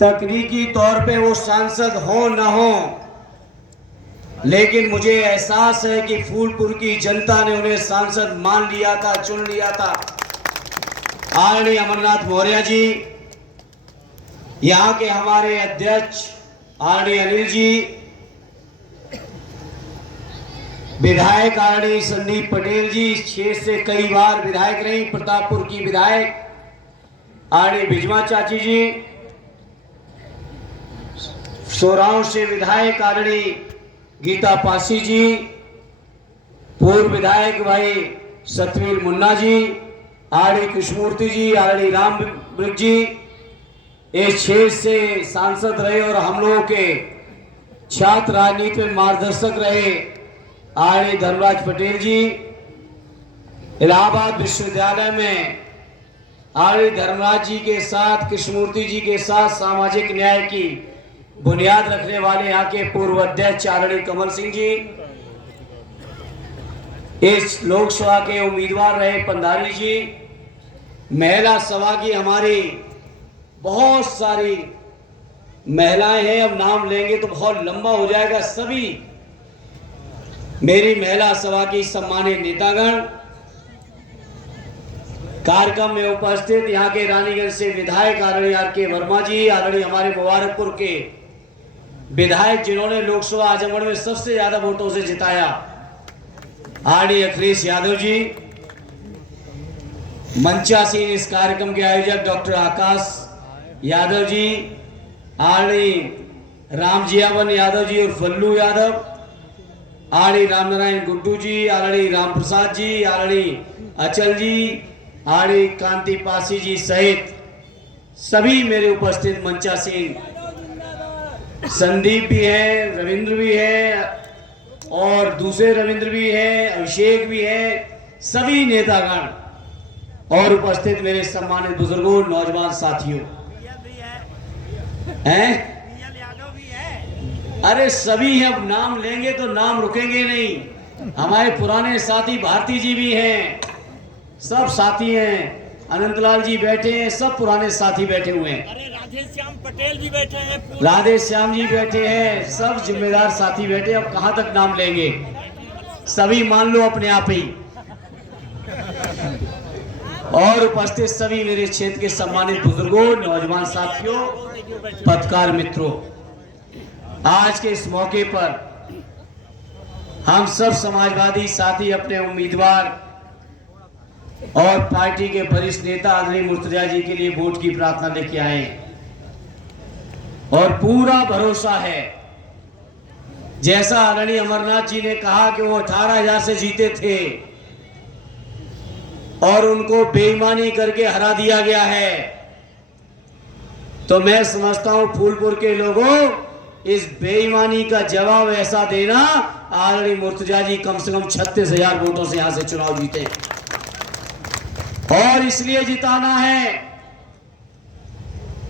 तकनीकी तौर पे वो सांसद हो न हो, लेकिन मुझे एहसास है कि फूलपुर की जनता ने उन्हें सांसद मान लिया था, चुन लिया था। आदरणीय अमरनाथ मौर्य जी, यहाँ के हमारे अध्यक्ष आदरणीय अनिल जी, विधायक आदरणीय संदीप पटेल जी, इस क्षेत्र से कई बार विधायक रही, प्रतापपुर की विधायक आदरणीय बिजमा चाची जी, सोराव से विधायक आदरणीय गीता पासी जी, पूर्व विधायक भाई सतवीर मुन्ना जी, आदरणीय कृष्णमूर्ति जी, आदरणीय राम वृक्ष जी, इस क्षेत्र से सांसद रहे और हम लोगों के छात्र राजनीति में मार्गदर्शक रहे आदरणीय धर्मराज पटेल जी, इलाहाबाद विश्वविद्यालय में आदरणीय धर्मराज जी के साथ, कृष्णमूर्ति जी के साथ सामाजिक न्याय की बुनियाद रखने वाले यहाँ के पूर्व अध्यक्ष आदरणीय कमल सिंह जी, इस लोकसभा के उम्मीदवार रहे पंधारी जी, महिला सभा की हमारी बहुत सारी महिलाएं हैं, अब नाम लेंगे तो बहुत लंबा हो जाएगा। सभी मेरी महिला सभा की सम्मानित नेतागण, कार्यक्रम में उपस्थित यहाँ के रानीगंज से विधायक आदरणीय आर.के. वर्मा जी, आदरणीय हमारे मुबारकपुर के विधायक जिन्होंने लोकसभा आजमगढ़ में सबसे ज्यादा वोटों से जिताया आदरणीय अखिलेश यादव जी, मंचासीन इस कार्यक्रम के आयोजक डॉक्टर आकाश यादव जी, आदरणीय रामजियावन यादव जी और फल्लू यादव, आदरणीय रामनारायण गुड्डू जी, आदरणीय राम प्रसाद जी, आदरणीय अचल जी, आदरणीय कांति पासी जी सहित सभी मेरे उपस्थित मंचासीन, संदीप भी है, रविंद्र भी है और दूसरे रविंद्र भी है, अभिषेक भी है, सभी नेतागण और उपस्थित मेरे सम्मानित बुजुर्गों, नौजवान साथियों हैं। अरे सभी हैं, अब नाम लेंगे तो नाम रुकेंगे नहीं। हमारे पुराने साथी भारती जी भी हैं, सब साथी हैं, अनंतलाल जी बैठे हैं, सब पुराने साथी बैठे हुए हैं। अरे राधे श्याम पटेल भी बैठे हैं, राधे श्याम जी बैठे हैं, सब जिम्मेदार साथी बैठे। अब कहां तक नाम लेंगे, सभी मान लो अपने आप ही। और उपस्थित सभी मेरे क्षेत्र के सम्मानित बुजुर्गों, नौजवान साथियों, पत्रकार मित्रों, आज के इस मौके पर हम सब समाजवादी साथी अपने उम्मीदवार और पार्टी के वरिष्ठ नेता आदरणीय मुर्तजा जी के लिए वोट की प्रार्थना लेके आए और पूरा भरोसा है, जैसा आदरणीय अमरनाथ जी ने कहा कि वो 18,000 से जीते थे और उनको बेईमानी करके हरा दिया गया है, तो मैं समझता हूं फूलपुर के लोगों, इस बेईमानी का जवाब ऐसा देना, आदरणीय मुर्तजा जी कम से कम 36,000 वोटों से यहां से चुनाव जीते और इसलिए जिताना है।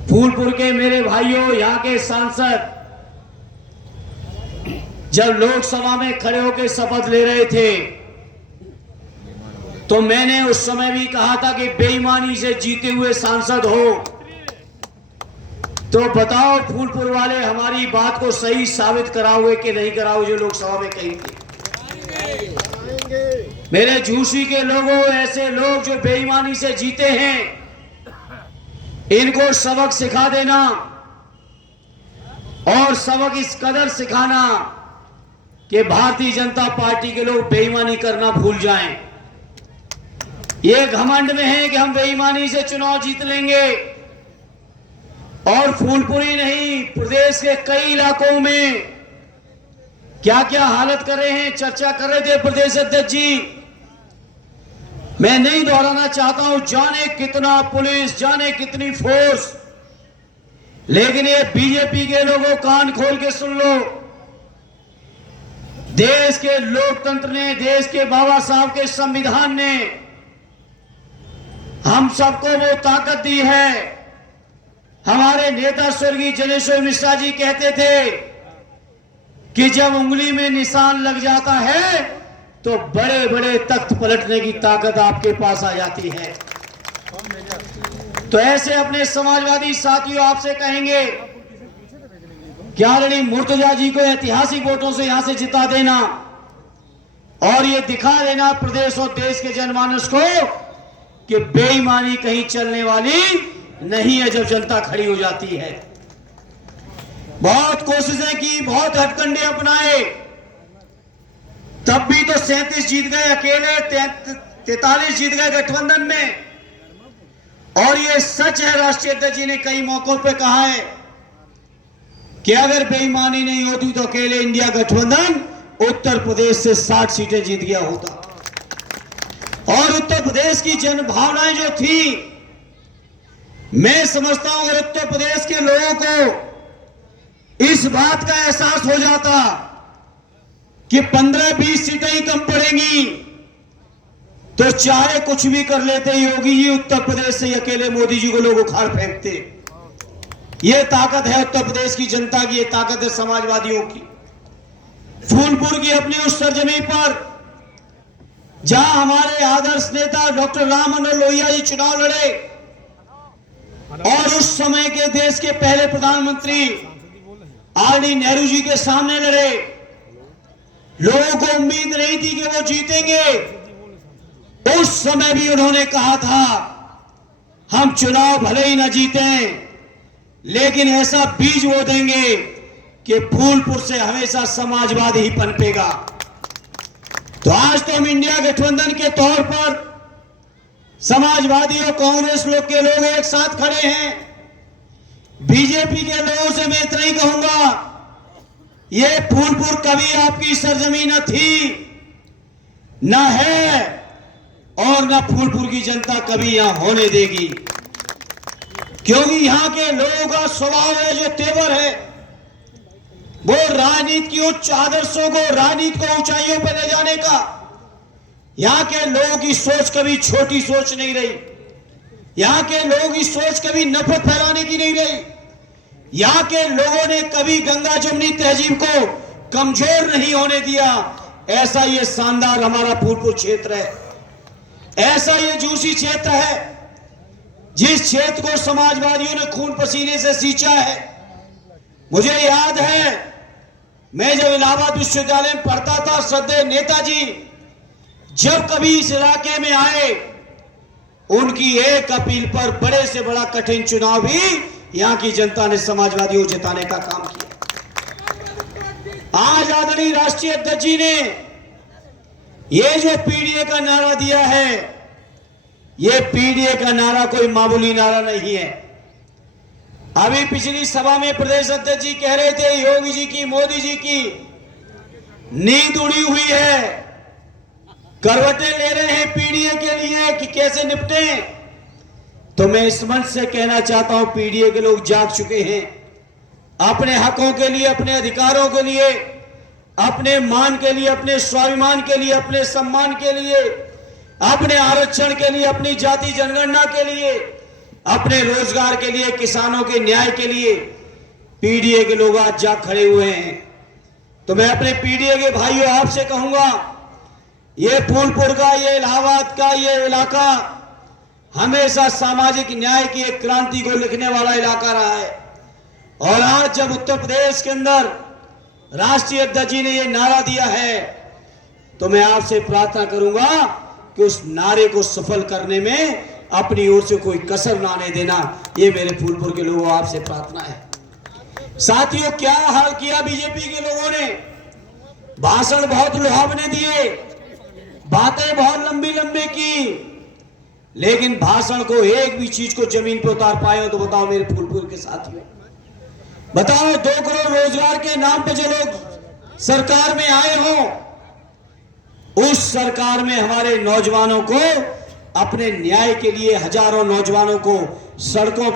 फूलपुर के मेरे भाइयों, यहाँ के सांसद जब लोकसभा में खड़े होकर शपथ ले रहे थे तो मैंने उस समय भी कहा था कि बेईमानी से जीते हुए सांसद हो तो बताओ फूलपुर वाले हमारी बात को सही साबित कराओगे कि नहीं कराओगे, जो लोकसभा में कही थी। मेरे झूसी के लोगों, ऐसे लोग जो बेईमानी से जीते हैं, इनको सबक सिखा देना और सबक इस कदर सिखाना कि भारतीय जनता पार्टी के लोग बेईमानी करना भूल जाएं। ये घमंड में है कि हम बेईमानी से चुनाव जीत लेंगे और फूलपुर ही नहीं, प्रदेश के कई इलाकों में क्या क्या हालत कर रहे हैं, चर्चा कर रहे थे प्रदेश अध्यक्ष जी। मैं नहीं दोहराना चाहता हूं, जाने कितना पुलिस, जाने कितनी फोर्स, लेकिन ये बीजेपी के लोगों कान खोल के सुन लो, देश के लोकतंत्र ने, देश के बाबा साहब के संविधान ने हम सबको वो ताकत दी है। हमारे नेता स्वर्गीय जनेश्वर मिश्रा जी कहते थे कि जब उंगली में निशान लग जाता है तो बड़े बड़े तख्त पलटने की ताकत आपके पास आ जाती है। तो ऐसे अपने समाजवादी साथियों आपसे कहेंगे कि आदरणीय मुर्तजा जी को ऐतिहासिक वोटों से यहां से जिता देना और ये दिखा देना प्रदेश और देश के जनमानस को कि बेईमानी कहीं चलने वाली नहीं है जब जनता खड़ी हो जाती है। बहुत कोशिशें की, बहुत हथकंडे अपनाए, तब भी तो 37 जीत गए अकेले, 43 जीत गए गठबंधन में। और ये सच है, राष्ट्रीय अध्यक्ष जी ने कई मौकों पे कहा है कि अगर बेईमानी नहीं होती तो अकेले इंडिया गठबंधन उत्तर प्रदेश से 60 सीटें जीत गया होता। और उत्तर प्रदेश की जनभावनाएं जो थी, मैं समझता हूं अगर उत्तर प्रदेश के लोगों को इस बात का एहसास हो जाता कि 15-20 सीटें ही कम पड़ेंगी तो चाहे कुछ भी कर लेते योगी जी, उत्तर प्रदेश से अकेले मोदी जी को लोग उखाड़ फेंकते। यह ताकत है उत्तर प्रदेश की जनता की, यह ताकत है समाजवादियों की। फूलपुर की अपनी उस सरजमी पर जहां हमारे आदर्श नेता डॉक्टर राम मनोहर लोहिया जी चुनाव लड़े और उस समय के देश के पहले प्रधानमंत्री आरडी नेहरू जी के सामने लड़े, लोगों को उम्मीद नहीं थी कि वो जीतेंगे। उस समय भी उन्होंने कहा था हम चुनाव भले ही न जीतें लेकिन ऐसा बीज वो देंगे कि फूलपुर से हमेशा समाजवाद ही पनपेगा। तो आज तो हम इंडिया गठबंधन के तौर पर समाजवादी और कांग्रेस लोग के लोग एक साथ खड़े हैं। बीजेपी के लोगों से मैं इतना ही कहूंगा, ये फूलपुर कभी आपकी सरजमी न थी, न है और न फूलपुर की जनता कभी यहां होने देगी। क्योंकि यहां के लोगों का स्वभाव है, जो तेवर है, वो राजनीति की उच्च आदर्शों को, राजनीति को ऊंचाइयों पर ले जाने का। यहां के लोगों की सोच कभी छोटी सोच नहीं रही, यहां के लोगों की सोच कभी नफरत फैलाने की नहीं रही। यहां के लोगों ने कभी गंगा जमुनी तहजीब को कमजोर नहीं होने दिया। ऐसा ये शानदार हमारा फूलपुर क्षेत्र है, ऐसा ये जूसी क्षेत्र है जिस क्षेत्र को समाजवादियों ने खून पसीने से सींचा है। मुझे याद है मैं जब इलाहाबाद विश्वविद्यालय में पढ़ता था, श्रद्धेय नेताजी जब कभी इस इलाके में आए, उनकी एक अपील पर बड़े से बड़ा कठिन चुनाव भी यहां की जनता ने समाजवादियों को जिताने का काम किया। आज आदरणीय राष्ट्रीय अध्यक्ष जी ने ये जो पीडीए का नारा दिया है, ये पीडीए का नारा कोई मामूली नारा नहीं है। अभी पिछली सभा में प्रदेश अध्यक्ष जी कह रहे थे योगी जी की, मोदी जी की नींद उड़ी हुई है, करवटें ले रहे हैं पीडीए के लिए कि कैसे निपटे। तो मैं इस मंच से कहना चाहता हूं, पीडीए के लोग जाग चुके हैं। अपने हकों के लिए, अपने अधिकारों के लिए, अपने मान के लिए, अपने स्वाभिमान के लिए, अपने सम्मान के लिए, अपने आरक्षण के लिए, अपनी जाति जनगणना के लिए, अपने रोजगार के लिए, किसानों के न्याय के लिए पीडीए के लोग आज जाग खड़े हुए हैं। तो मैं अपने पीडीए के भाइयों आपसे कहूंगा, ये फूलपुर का, ये इलाहाबाद का ये इलाका हमेशा सामाजिक न्याय की एक क्रांति को लिखने वाला इलाका रहा है। और आज जब उत्तर प्रदेश के अंदर राष्ट्रीय अध्यक्ष जी ने ये नारा दिया है, तो मैं आपसे प्रार्थना करूंगा कि उस नारे को सफल करने में अपनी ओर से कोई कसर ना आने देना। ये मेरे फूलपुर के लोगों आपसे प्रार्थना है। साथियों, क्या हाल किया बीजेपी के लोगों ने, भाषण बहुत लुभावने दिए, बातें बहुत लंबी लंबी की, लेकिन भाषण को एक भी चीज को जमीन पर उतार पाए हो तो बताओ मेरे फूलपुर के साथियों, बताओ 2 करोड़ रोजगार के नाम पर जो लोग सरकार में आए हो, उस सरकार में हमारे नौजवानों को अपने न्याय के लिए, हजारों नौजवानों को सड़कों